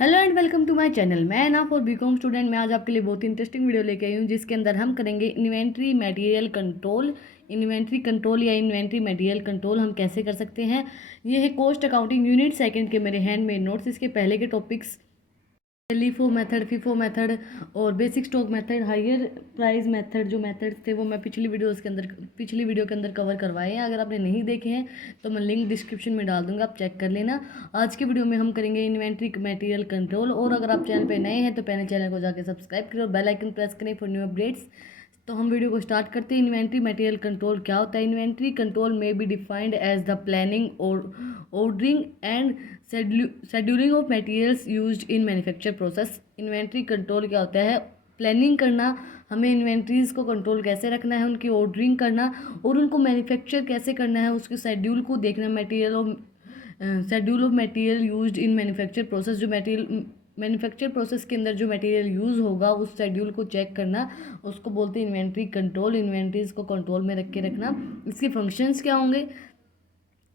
Hello and welcome to my channel. मैं ना for BCom student. मैं आज आपके लिए बहुत ही इंटरेस्टिंग वीडियो लेके आई हूँ जिसके अंदर हम करेंगे inventory material control. Inventory control या इन्वेंट्री मटेरियल कंट्रोल हम कैसे कर सकते हैं। ये है कॉस्ट अकाउंटिंग यूनिट सेकंड के मेरे हैंडमेड नोट्स। इसके पहले के topics LIFO method, FIFO method और basic stock method, higher price method जो मेथड्स थे वो मैं पिछली वीडियो के अंदर कवर करवाए हैं। अगर आपने नहीं देखे हैं तो मैं लिंक डिस्क्रिप्शन में डाल दूंगा, आप चेक कर लेना। आज की वीडियो में हम करेंगे इन्वेंट्री मटेरियल कंट्रोल। और अगर आप चैनल पे नए हैं तो पहले चैनल को जाकर सब्सक्राइब करें और बेल आइकन प्रेस करें फॉर न्यू अपडेट्स। तो हम वीडियो को स्टार्ट करते हैं। इन्वेंट्री मटेरियल कंट्रोल क्या होता है। इन्वेंट्री कंट्रोल में be defined as the planning और ordering and scheduling of materials used in manufacture process. Inventory control क्या होता है, प्लानिंग करना, हमें इन्वेंट्रीज को कंट्रोल कैसे रखना है, उनकी ऑर्डरिंग करना और उनको मैन्युफैक्चर कैसे करना है, उसके शेड्यूल को देखना, schedule of material used in manufacture process. जो मटेरियल मैन्युफैक्चर प्रोसेस के अंदर जो मटेरियल यूज़ होगा उस शेड्यूल को चेक करना, उसको बोलते हैं इन्वेंट्री कंट्रोल। इन्वेंट्रीज को कंट्रोल में रख के रखना। इसके फंक्शंस क्या होंगे।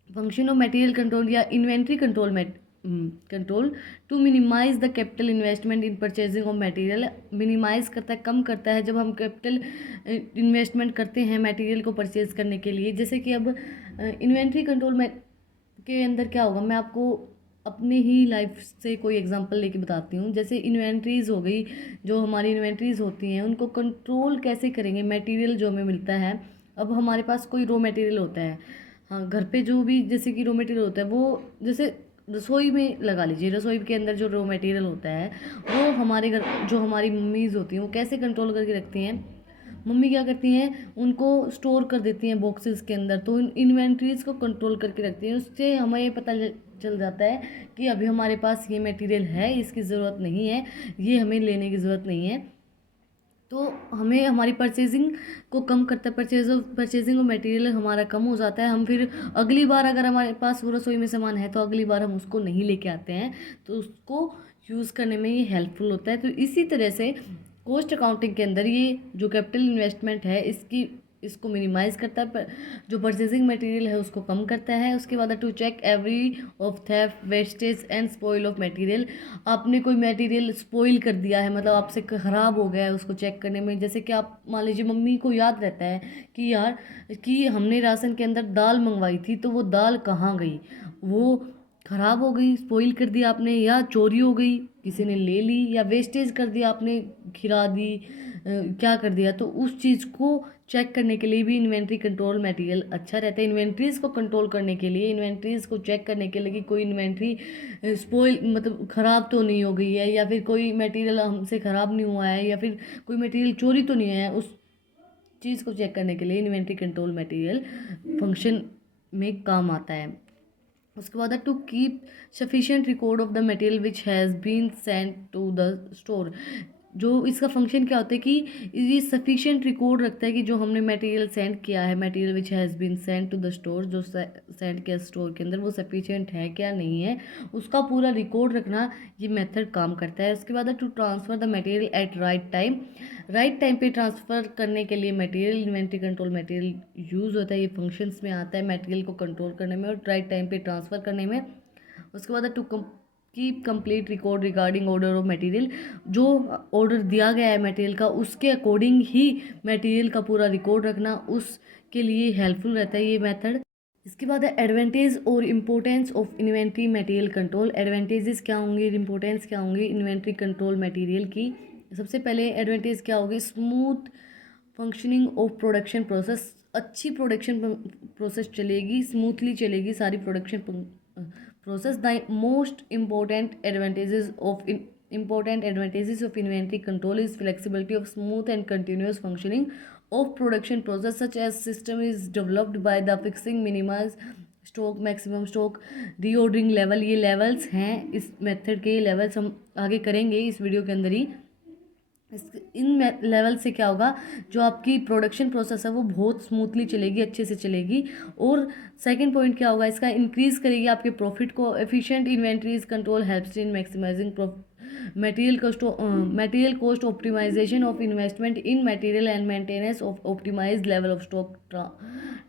फंक्शन ऑफ मटेरियल कंट्रोल या inventory control to minimise the capital investment in purchasing of material. Minimise करता है, कम करता है जब हम कैपिटल इन्वेस्टमेंट करते हैं मटेरियल को परचेज करने के लिए। जैसे कि अब इन्वेंट्री कंट्रोल में के अंदर क्या होगा, मैं आपको अपने ही लाइफ से कोई एग्जांपल लेके बताती हूँ। जैसे इन्वेंट्रीज हो गई, जो हमारी इन्वेंट्रीज होती हैं उनको कंट्रोल कैसे करेंगे। मटेरियल जो हमें मिलता है, अब हमारे पास कोई रॉ मटेरियल होता है, हाँ घर पे जो भी जैसे कि रॉ मटेरियल होता है वो जैसे रसोई में लगा लीजिए, रसोई के अंदर जो रॉ मटेरियल होता है वो हमारे घर जो हमारी मम्मीज़ होती हैं वो कैसे कंट्रोल करके रखती हैं। मम्मी क्या करती हैं, उनको स्टोर कर देती हैं बॉक्सेस के अंदर, तो इन्वेंट्रीज को कंट्रोल करके रखती हैं। उससे हमें ये पता चल जाता है कि अभी हमारे पास ये मटेरियल है, इसकी ज़रूरत नहीं है, ये हमें लेने की ज़रूरत नहीं है। तो हमें हमारी परचेजिंग को कम करता है, परचेजिंग ऑफ मटेरियल हमारा कम हो जाता है। हम फिर अगली बार अगर हमारे पास वो रसोई में सामान है तो अगली बार हम उसको नहीं लेके आते हैं, तो उसको यूज़ करने में ये हेल्पफुल होता है। तो इसी तरह से कॉस्ट अकाउंटिंग के अंदर ये जो कैपिटल इन्वेस्टमेंट है इसको मिनिमाइज करता है, जो परचेजिंग मटेरियल है उसको कम करता है। उसके बाद to check every of theft, wastage and spoil of material. आपने कोई मटेरियल स्पॉइल कर दिया है, मतलब आपसे ख़राब हो गया है, उसको चेक करने में। जैसे कि आप मान लीजिए मम्मी को याद रहता है कि यार कि हमने राशन के अंदर दाल मंगवाई थी तो वो दाल कहाँ गई, वो ख़राब हो गई, स्पॉइल कर दिया आपने, या चोरी हो गई, किसी ने ले ली, या वेस्टेज कर दिया आपने, खिरा दी, क्या कर दिया। तो उस चीज़ को चेक करने के लिए भी इन्वेंट्री कंट्रोल मटेरियल अच्छा रहता है। इन्वेंट्रीज़ को कंट्रोल करने के लिए, इन्वेंट्रीज़ को चेक करने के लिए कि कोई इन्वेंट्री स्पॉइल मतलब ख़राब तो नहीं हो गई है, या फिर कोई मटेरियल हमसे ख़राब नहीं हुआ है, या फिर कोई मटेरियल चोरी तो नहीं है, उस चीज़ को चेक करने के लिए इन्वेंट्री कंट्रोल मटेरियल फंक्शन में काम आता है। उसके बाद to keep sufficient record of the material which has been sent to the store. जो इसका फंक्शन क्या होता है कि ये सफिशिएंट रिकॉर्ड रखता है कि जो हमने मटेरियल सेंड किया है, material which has been sent to the store, जो सेंड किया स्टोर के अंदर वो सफिशिएंट है क्या नहीं है, उसका पूरा रिकॉर्ड रखना ये मेथड काम करता है। उसके बाद to transfer the material at right time. Right time पे ट्रांसफ़र करने के लिए material inventory control material use होता है। ये फंक्शंस में आता है मटेरियल को कंट्रोल करने में और राइट टाइम पे ट्रांसफ़र करने में। उसके बाद to keep complete record regarding order of material. जो ऑर्डर दिया गया है मटेरियल का उसके अकॉर्डिंग ही मटेरियल का पूरा रिकॉर्ड रखना, उसके लिए हेल्पफुल रहता है ये मेथड। इसके बाद है एडवांटेज और importance of inventory material control. Advantages क्या होंगे, इम्पोर्टेंस क्या होंगी इन्वेंट्री कंट्रोल मटेरियल की। सबसे पहले एडवांटेज क्या होगी, smooth functioning of production process. अच्छी प्रोडक्शन प्रोसेस चलेगी, स्मूथली चलेगी सारी production process. The most important advantages of inventory control is flexibility of smooth and continuous functioning of production process, such as system is developed by the fixing minimize stock, maximum stock, reordering level. ये levels हैं इस method के, levels हम आगे करेंगे इस video के अंदर ही। इन लेवल से क्या होगा, जो आपकी प्रोडक्शन प्रोसेस है वो बहुत स्मूथली चलेगी, अच्छे से चलेगी। और सेकंड पॉइंट क्या होगा इसका, इंक्रीज करेगी आपके प्रॉफिट को। Efficient inventories control helps in maximising material cost optimisation of investment in material and maintenance of optimise level of stock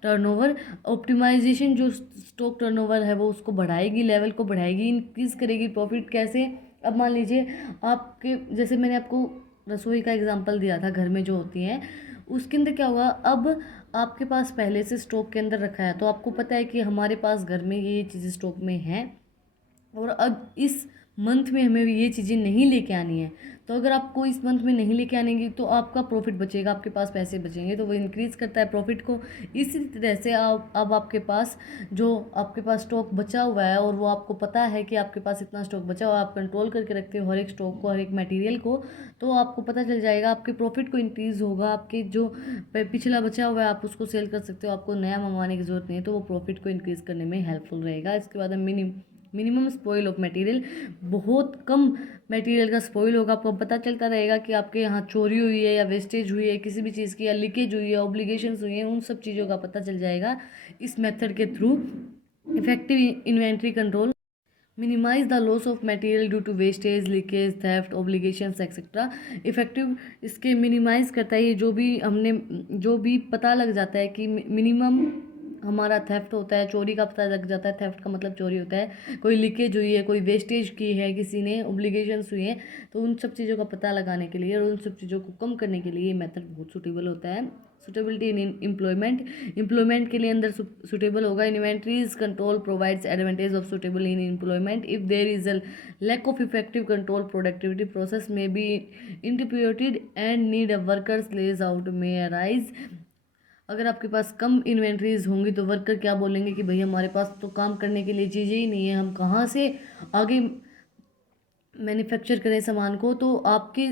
turnover. Optimisation जो स्टॉक टर्नओवर है वो उसको बढ़ाएगी, लेवल को बढ़ाएगी, इंक्रीज करेगी प्रॉफिट। कैसे, अब मान लीजिए आपके, जैसे मैंने आपको रसोई का एग्जांपल दिया था, घर में जो होती हैं, उसके अंदर क्या हुआ, अब आपके पास पहले से स्टॉक के अंदर रखा है, तो आपको पता है कि हमारे पास घर में ये चीज़ें स्टॉक में हैं और अब इस मंथ में हमें ये चीज़ें नहीं लेके आनी है। तो अगर आपको इस मंथ में नहीं लेके आनेंगी तो आपका प्रॉफिट बचेगा, आपके पास पैसे बचेंगे, तो वो इंक्रीज़ करता है प्रॉफिट को। इसी तरह से आप, अब आपके पास जो आपके पास स्टॉक बचा हुआ है और वो आपको पता है कि आपके पास इतना स्टॉक बचा हुआ है, आप कंट्रोल करके रखते हो हर एक स्टॉक को, हर एक मटेरियल को, तो आपको पता चल जाएगा, आपके प्रॉफिट को इंक्रीज़ होगा, आपके जो पिछला बचा हुआ है आप उसको सेल कर सकते हो, आपको नया मंगवाने की ज़रूरत नहीं है, तो वो प्रॉफिट को इंक्रीज़ करने में हेल्पफुल रहेगा। इसके बाद मिनिमम स्पॉइल ऑफ मटेरियल, बहुत कम मटेरियल का स्पॉइल होगा, आपको पता चलता रहेगा कि आपके यहाँ चोरी हुई है या वेस्टेज हुई है किसी भी चीज़ की, या लीकेज हुई है, ऑब्लिगेशंस हुई हैं, उन सब चीज़ों का पता चल जाएगा इस मेथड के थ्रू। Effective inventory control minimise the loss of material due to wastage, leakage, theft, obligations etcetera. Effective इसके मिनिमाइज करता है, ये जो भी पता लग जाता है कि मिनिमम हमारा थेफ्ट होता है, चोरी का पता लग जाता है, थेफ्ट का मतलब चोरी होता है, कोई लीकेज हुई है, कोई वेस्टेज की है किसी ने, ऑब्लिगेशंस हुई हैं, तो उन सब चीज़ों का पता लगाने के लिए और उन सब चीज़ों को कम करने के लिए ये मेथड बहुत सूटेबल होता है। सुटेबिलिटी इन एम्प्लॉयमेंट के लिए अंदर सुटेबल होगा। Inventories control provides advantage of suitable in employment if there is a lack of effective control, productivity process में be interrupted and need a workers lays out में arise. अगर आपके पास कम inventories होंगी तो वर्कर क्या बोलेंगे कि भाई हमारे पास तो काम करने के लिए चीज़ें ही नहीं है, हम कहाँ से आगे मैन्युफैक्चर करें सामान को। तो आपके,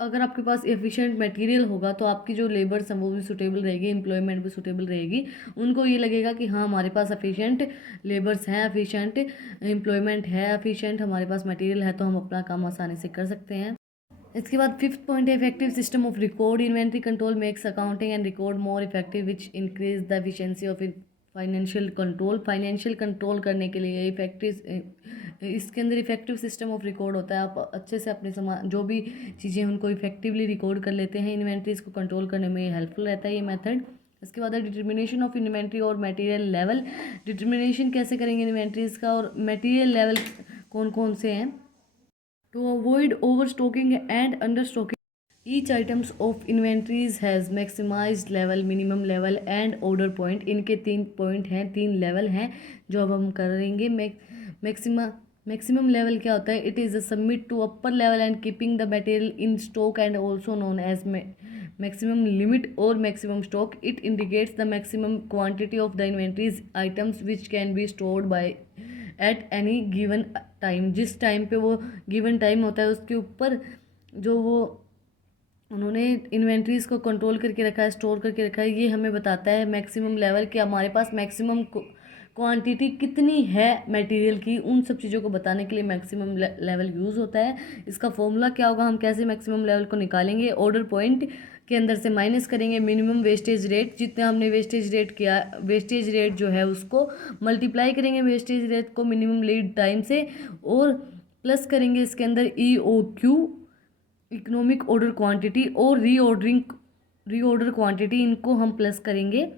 अगर आपके पास एफिशिएंट मटेरियल होगा तो आपकी जो लेबर्स हैं वो भी सूटेबल रहेगी, एम्प्लॉयमेंट भी सूटेबल रहेगी, उनको ये लगेगा कि हाँ हमारे पास एफिशिएंट लेबर्स हैं, एफिशिएंट एम्प्लॉयमेंट है, एफिशिएंट हमारे पास मटेरियल है, तो हम अपना काम आसानी से कर सकते हैं। इसके बाद फिफ्थ पॉइंट है effective system of record. Inventory control makes accounting and record more effective which increase the efficiency of financial control. Financial control करने के लिए इसके अंदर इफेक्टिव सिस्टम ऑफ रिकॉर्ड होता है। आप अच्छे से अपने सामान जो भी चीज़ें उनको इफेक्टिवली रिकॉर्ड कर लेते हैं, इन्वेंट्रीज को कंट्रोल करने में हेल्पफुल रहता है ये मेथड। इसके बाद है डिटर्मिनेशन ऑफ इन्वेंट्री और मटेरियल लेवल। डिटर्मिनेशन कैसे करेंगे इन्वेंट्रीज का, और मटेरियल लेवल कौन कौन से हैं। To avoid overstocking and understocking, each items of inventories has maximized level, minimum level and order point. इनके 3 पॉइंट हैं, 3 लेवल हैं जो अब हम करेंगे। मैक्सिमम लेवल क्या होता है, it is a submit to upper level and keeping the material in stock and also known as maximum limit or maximum stock. It indicates the maximum quantity of the inventories items which can be stored by at any given time. जिस time पे वो given time होता है उसके ऊपर जो वो उन्होंने इन्वेंट्रीज को कंट्रोल करके रखा है, स्टोर करके रखा है, ये हमें बताता है मैक्सिमम लेवल कि हमारे पास मैक्सिमम क्वांटिटी कितनी है मटेरियल की। उन सब चीज़ों को बताने के लिए मैक्सिमम लेवल यूज़ होता है। इसका फॉर्मूला क्या होगा, हम कैसे मैक्सिमम लेवल को निकालेंगे, ऑर्डर पॉइंट के अंदर से माइनस करेंगे मिनिमम वेस्टेज रेट, जितना हमने वेस्टेज रेट किया, वेस्टेज रेट जो है उसको मल्टीप्लाई करेंगे वेस्टेज रेट को मिनिमम लीड टाइम से, और प्लस करेंगे इसके अंदर EOQ, इकोनॉमिक ऑर्डर क्वांटिटी, और रीऑर्डर क्वांटिटी, इनको हम प्लस करेंगे।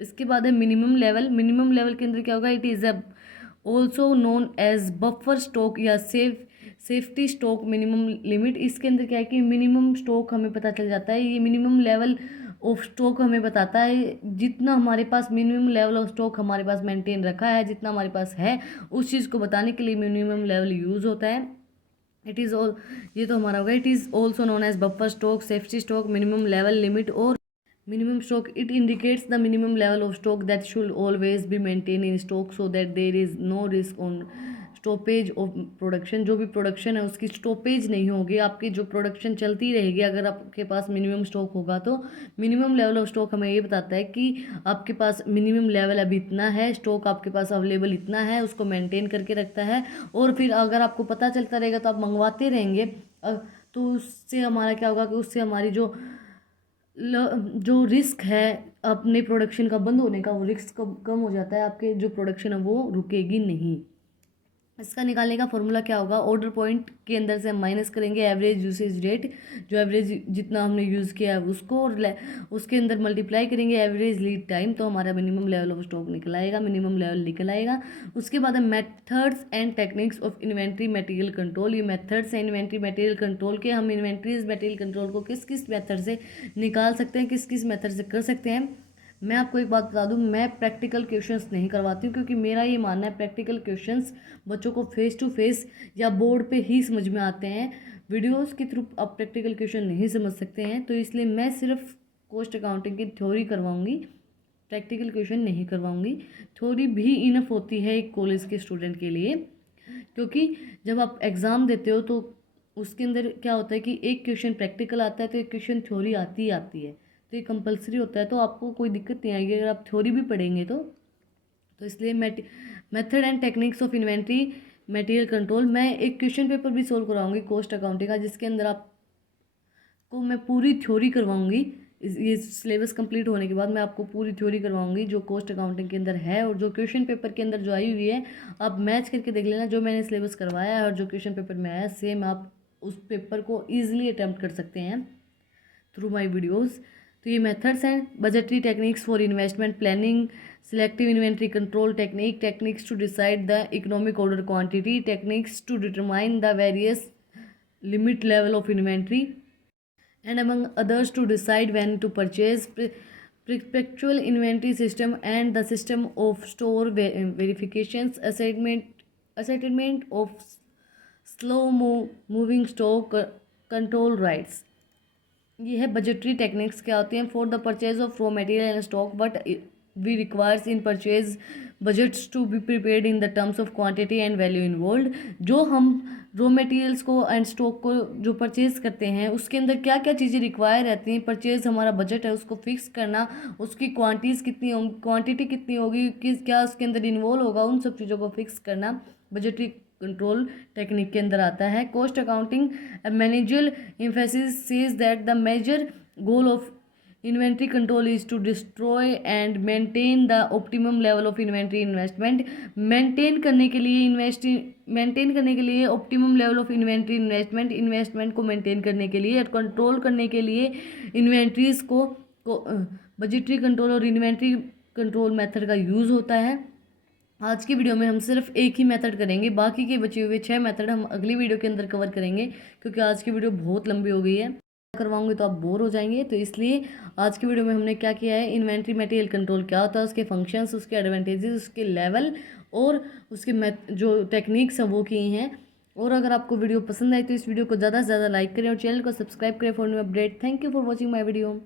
इसके बाद है मिनिमम लेवल। मिनिमम लेवल के अंदर क्या होगा, it is also known as buffer stock या सेफ्टी स्टॉक मिनिमम लिमिट। इसके अंदर क्या है कि मिनिमम स्टॉक हमें पता चल जाता है, ये मिनिमम लेवल ऑफ स्टॉक हमें बताता है जितना हमारे पास मिनिमम लेवल ऑफ स्टॉक हमारे पास मेंटेन रखा है, जितना हमारे पास है उस चीज़ को बताने के लिए मिनिमम लेवल यूज़ होता है। इट इज़ ऑल, ये तो हमारा हो गया। It is also known as buffer stock, safety stock, minimum level limit और minimum stock. It indicates the minimum level of stock that should always be maintained in stock so that there is no risk on stoppage of production. जो भी production है उसकी stoppage नहीं होगी, आपकी जो production चलती रहेगी अगर आपके पास मिनिमम स्टॉक होगा। तो मिनिमम लेवल ऑफ स्टॉक हमें ये बताता है कि आपके पास मिनिमम लेवल अभी इतना है, स्टॉक आपके पास अवेलेबल इतना है, उसको मेंटेन करके रखता है। और फिर अगर आपको पता चलता रहेगा तो आप मंगवाते रहेंगे, तो उससे हमारा क्या होगा कि उससे हमारी जो रिस्क है अपने प्रोडक्शन का बंद होने का, वो रिस्क कम हो जाता है, आपके जो प्रोडक्शन है वो रुकेगी नहीं। इसका निकालने का फॉर्मूला क्या होगा, ऑर्डर पॉइंट के अंदर से हम माइनस करेंगे एवरेज यूसेज रेट, जो एवरेज जितना हमने यूज़ किया है उसको, और उसके अंदर मल्टीप्लाई करेंगे एवरेज लीड टाइम, तो हमारा मिनिमम लेवल ऑफ स्टॉक निकल आएगा, मिनिमम लेवल निकल आएगा। उसके बाद हम methods and techniques of inventory material control, ये मेथड्स हैं इन्वेंट्री मटेरियल कंट्रोल के, हम इन्वेंट्रीज मटेरियल कंट्रोल को किस किस मेथड से निकाल सकते हैं, किस किस मेथड से कर सकते हैं। मैं आपको एक बात बता दूं, मैं प्रैक्टिकल क्वेश्चंस नहीं करवाती हूँ, क्योंकि मेरा ये मानना है प्रैक्टिकल क्वेश्चंस बच्चों को फेस टू फेस या बोर्ड पे ही समझ में आते हैं, वीडियोस के थ्रू आप प्रैक्टिकल क्वेश्चन नहीं समझ सकते हैं। तो इसलिए मैं सिर्फ कॉस्ट अकाउंटिंग की थ्योरी करवाऊंगी, प्रैक्टिकल क्वेश्चन नहीं करवाऊंगी। थ्योरी भी इनफ होती है एक कॉलेज के स्टूडेंट के लिए, क्योंकि जब आप एग्ज़ाम देते हो तो उसके अंदर क्या होता है कि एक क्वेश्चन प्रैक्टिकल आता है तो एक क्वेश्चन थ्योरी आती ही आती है, तो ये कंपलसरी होता है, तो आपको कोई दिक्कत नहीं आएगी अगर आप थ्योरी भी पढ़ेंगे तो इसलिए method and techniques of inventory material control, मैं एक क्वेश्चन पेपर भी सोल्व करवाऊंगी कॉस्ट अकाउंटिंग का, जिसके अंदर आपको मैं पूरी थ्योरी करवाऊंगी। ये सिलेबस कंप्लीट होने के बाद मैं आपको पूरी थ्योरी करवाऊंगी जो कॉस्ट अकाउंटिंग के अंदर है, और जो क्वेश्चन पेपर के अंदर जो आई हुई है आप मैच करके देख लेना, जो मैंने सिलेबस करवाया है और जो क्वेश्चन पेपर में आया सेम आप उस पेपर को ईजिली अटैम्प्ट कर सकते हैं थ्रू माई वीडियोज़। तो ये मेथड्स हैं, budgetary techniques for investment planning, selective inventory control technique, techniques to decide the economic order quantity, techniques to determine the various limit level of inventory, and among others to decide when to purchase, perpetual inventory system and the system of store verifications, assignment of slow moving stock, control rights। ये है budgetary techniques क्या होती हैं, for the purchase of raw material and stock but we requires in purchase budgets to be prepared in the terms of quantity and value involve. जो हम raw materials को and stock को जो purchase करते हैं उसके अंदर क्या क्या चीज़ें रिक्वायर रहती हैं, परचेज हमारा बजट है उसको फिक्स करना, उसकी क्वांटिटी कितनी होगी, किस क्या उसके अंदर इन्वॉल्व होगा, उन सब चीज़ों को फिक्स करना बजटरी कंट्रोल टेक्निक के अंदर आता है। Cost accounting managerial emphasis says that the major goal of inventory control is to destroy and maintain the optimum level of inventory investment. Maintain करने के लिए optimum level of inventory investment को maintain करने के लिए और कंट्रोल करने के लिए इन्वेंट्रीज को बजटरी कंट्रोल और इन्वेंट्री कंट्रोल मेथड का यूज़ होता है। आज की वीडियो में हम सिर्फ एक ही मेथड करेंगे, बाकी के बचे हुए 6 मेथड हम अगली वीडियो के अंदर कवर करेंगे, क्योंकि आज की वीडियो बहुत लंबी हो गई है, करवाऊंगी तो आप बोर हो जाएंगे। तो इसलिए आज की वीडियो में हमने क्या किया है, इन्वेंट्री मटेरियल कंट्रोल क्या होता है, उसके फंक्शंस, उसके एडवांटेजेस, उसके लेवल और उसके जो टेक्निक्स हैं वो की हैं। और अगर आपको वीडियो पसंद आए तो इस वीडियो को ज़्यादा से ज़्यादा लाइक करें और चैनल को सब्सक्राइब करें for new update. Thank you for watching my video.